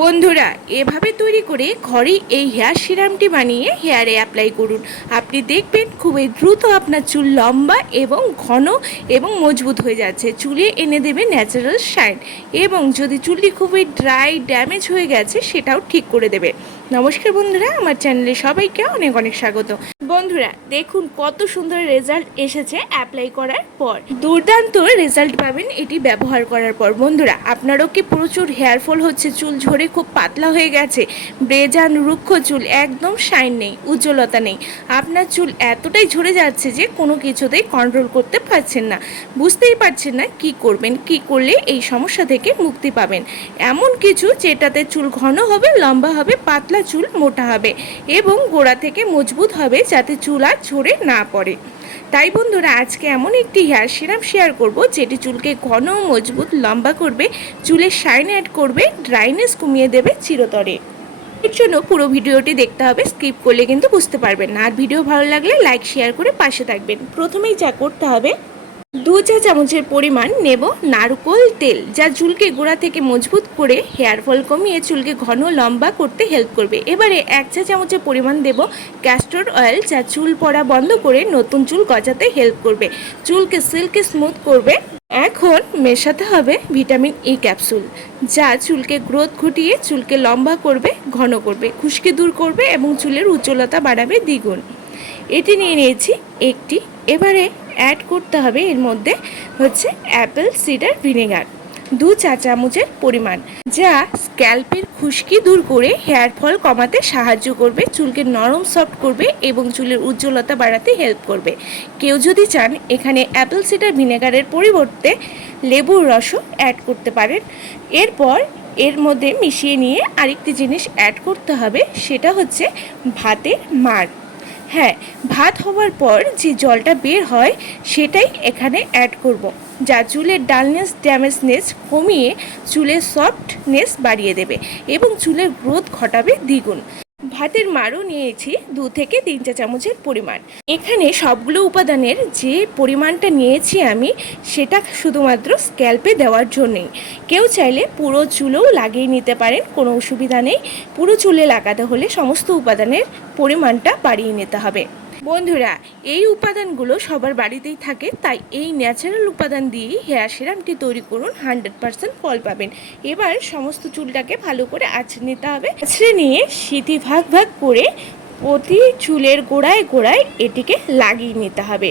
বন্ধুরা, এভাবে তৈরি করে ঘরেই এই হেয়ার সিরামটি বানিয়ে হেয়ারে অ্যাপ্লাই করুন। আপনি দেখবেন খুবই দ্রুত আপনার চুল লম্বা এবং ঘন এবং মজবুত হয়ে যাচ্ছে। চুলে এনে দেবে ন্যাচারাল শাইন এবং যদি চুলটি খুবই ড্রাই ড্যামেজ হয়ে গেছে, সেটাও ঠিক করে দেবে। নমস্কার বন্ধুরা, আমার চ্যানেলে সবাইকে অনেক অনেক স্বাগত। বন্ধুরা, দেখুন কত সুন্দর রেজাল্ট এসেছে অ্যাপ্লাই করার পর। দুর্দান্ত রেজাল্ট পাবেন এটি ব্যবহার করার পর। বন্ধুরা, আপনারও কি প্রচুর হেয়ার ফল হচ্ছে? চুল ঝরে খুব পাতলা হয়ে গেছে। ব্রেজান রুক্ষ চুল একদম শাইন নেই, উজ্জ্বলতা নেই। আপনার চুল এতটাই ঝরে যাচ্ছে যে কোনো কিছুতেই কন্ট্রোল করতে পারছেন না। বুঝতেই পারছেন না কি করবেন, কি করলে এই সমস্যা থেকে মুক্তি পাবেন। এমন কিছু যেটাতে চুল ঘন হবে, লম্বা হবে, পাতলা চুল মোটা হবে এবং গোড়া থেকে মজবুত হবে যাতে চুল আর ঝরে না পড়ে। তাই বন্ধুরা, আজকে এমন একটি হেয়ার সিরাম শেয়ার করব যেটি চুলকে ঘন, মজবুত, লম্বা করবে চুলের শাইন অ্যাড করবে ড্রাইনেস কমিয়ে দেবে চিরতরে। এর জন্য পুরো ভিডিওটি দেখতে হবে স্কিপ করলে কিন্তু বুঝতে পারবেন না। আর ভিডিও ভালো লাগলে লাইক শেয়ার করে পাশে থাকবেন। প্রথমেই যা করতে হবে দু চা চামচের পরিমাণ নেব নারকোল তেল, যা চুলকে গোড়া থেকে মজবুত করে হেয়ার ফল কমিয়ে চুলকে ঘন লম্বা করতে হেল্প করবে। এবারে এক চা চামচের পরিমাণ দেব ক্যাস্টর অয়েল যা চুল পড়া বন্ধ করে নতুন চুল গজাতে হেল্প করবে। চুলকে সিল্কে স্মুথ করবে। এখন মেশাতে হবে ভিটামিন ই ক্যাপসুল যা চুলকে গ্রোথ ঘটিয়ে চুলকে লম্বা করবে, ঘন করবে, খুশকি দূর করবে এবং চুলের উজ্জ্বলতা বাড়াবে দ্বিগুণ। এটি নিয়ে নিয়েছি একটি। এবারে অ্যাড করতে হবে। এর মধ্যে হচ্ছে অ্যাপেল সিডার ভিনেগার দু চা চামচের পরিমাণ, যা স্ক্যাল্পের খুশকি দূর করে হেয়ার ফল কমাতে সাহায্য করবে, চুলকে নরম সফট করবে এবং চুলের উজ্জ্বলতা বাড়াতে হেল্প করবে। কেউ যদি চান এখানে অ্যাপেল সিডার ভিনেগারের পরিবর্তে লেবুর রসও অ্যাড করতে পারেন। এরপর এর মধ্যে মিশিয়ে নিয়ে আরেকটি জিনিস অ্যাড করতে হবে, সেটা হচ্ছে ভাতের মাড় হ্যাঁ ভাত হওয়ার পর যে জলটা বের হয়, সেটাই এখানে অ্যাড করব। যা চুলের ডালনেস ড্যামেজনেস কমিয়ে চুলের সফটনেস বাড়িয়ে দেবে এবং চুলের গ্রোথ ঘটাবে দ্বিগুণ ভাতের মারও নিয়েছি দু থেকে তিন চা চামচের পরিমাণ। এখানে সবগুলো উপাদানের যে পরিমাণটা নিয়েছি আমি, সেটা শুধুমাত্র স্ক্যাল্পে দেওয়ার জন্যেই। কেউ চাইলে পুরো চুলেও লাগিয়ে নিতে পারেন, কোনো অসুবিধা নেই। পুরো চুলে লাগাতে হলে সমস্ত উপাদানের পরিমাণটা বাড়িয়ে নিতে হবে। বন্ধুরা, এই উপাদানগুলো সবার বাড়িতেই থাকে, তাই এই ন্যাচারাল উপাদান দিয়েই হেয়ার সেরামটি তৈরি করুন হান্ড্রেড পারসেন্ট ফল পাবেন। এবার সমস্ত চুলটাকে ভালো করে আছড়ে নিতে হবে। আছড়ে নিয়ে সিঁথি ভাগ ভাগ করে প্রতি চুলের গোড়ায় গোড়ায় এটিকে লাগিয়ে নিতে হবে।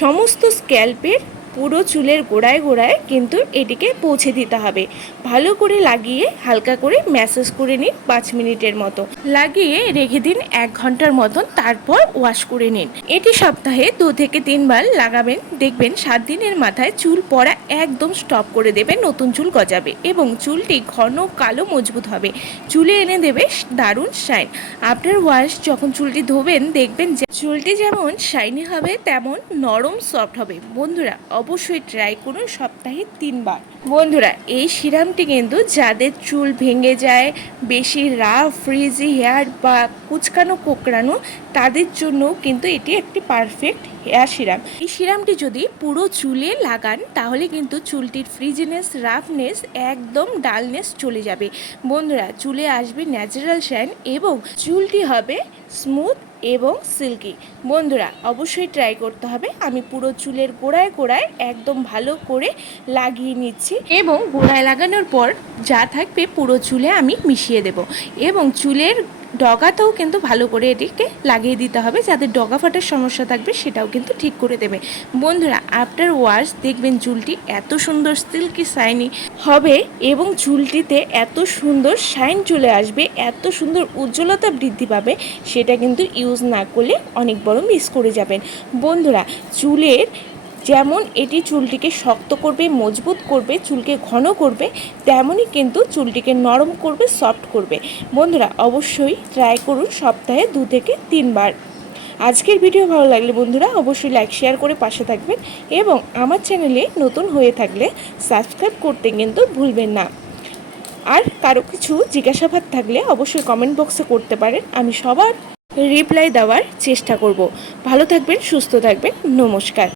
সমস্ত স্ক্যাল্পের পুরো চুলের গোড়ায় গোড়ায় কিন্তু এটিকে পৌঁছে দিতে হবে। ভালো করে লাগিয়ে হালকা করে ম্যাসেজ করে নিন পাঁচ মিনিটের মতো। লাগিয়ে রেখে দিন এক ঘণ্টার মতন, তারপর ওয়াশ করে নিন। এটি সপ্তাহে দু থেকে তিনবার লাগাবেন। দেখবেন সাত দিনের মাথায় চুল পড়া একদম স্টপ করে দেবে, নতুন চুল গজাবে এবং চুলটি ঘন কালো মজবুত হবে। চুলে এনে দেবে দারুণ শাইন। আফটার ওয়াশ যখন চুলটি ধোবেন, দেখবেন যে চুলটি যেমন শাইনি হবে, তেমন নরম সফট হবে। বন্ধুরা অবশ্যই ট্রাই করুন সপ্তাহে তিনবার। বন্ধুরা, এই সিরামটি কিন্তু যাদের চুল ভেঙে যায়, বেশি রাফ ফ্রিজি হেয়ার বা কুচকানো কোকড়ানো, তাদের জন্য কিন্তু এটি একটি পারফেক্ট হেয়ার সিরাম এই সিরামটি যদি পুরো চুলে লাগান, তাহলে কিন্তু চুলটির ফ্রিজিনেস রাফনেস একদম ডালনেস চলে যাবে। বন্ধুরা, চুলে আসবে ন্যাচারাল শ্যান এবং চুলটি হবে স্মুথ এবং সিল্কি। বন্ধুরা, অবশ্যই ট্রাই করতে হবে। আমি পুরো চুলের গোড়ায় গোড়ায় একদম ভালো করে লাগিয়ে নিচ্ছি এবং গোড়ায় লাগানোর পর যা থাকবে পুরো চুলে আমি মিশিয়ে দেব। এবং চুলের ডগাতেও কিন্তু ভালো করে এটিকে লাগিয়ে দিতে হবে। যাদের ডগা ফাটার সমস্যা থাকবে, সেটাও কিন্তু ঠিক করে দেবে। বন্ধুরা আফটার ওয়াশ দেখবেন চুলটি এত সুন্দর সিল্কি শাইনি হবে এবং চুলটিতে এত সুন্দর শাইন চলে আসবে, এত সুন্দর উজ্জ্বলতা বৃদ্ধি পাবে, সেটা কিন্তু ইউজ না করলে অনেক বড় মিস করে যাবেন। বন্ধুরা, চুলের যেমন এটি চুলটিকে শক্ত করবে, মজবুত করবে, চুলকে ঘন করবে তেমনই কিন্তু চুলটিকে নরম করবে, সফট করবে। বন্ধুরা, অবশ্যই ট্রাই করুন সপ্তাহে দু থেকে তিনবার। আজকের ভিডিও ভালো লাগলে বন্ধুরা, অবশ্যই লাইক শেয়ার করে পাশে থাকবেন এবং আমার চ্যানেলে নতুন হয়ে থাকলে সাবস্ক্রাইব করতে কিন্তু ভুলবেন না। আর কারও কিছু জিজ্ঞাসাবাদ থাকলে অবশ্যই কমেন্ট বক্সে করতে পারেন, আমি সবার রিপ্লাই দেওয়ার চেষ্টা করব। ভালো থাকবেন, সুস্থ থাকবেন, নমস্কার।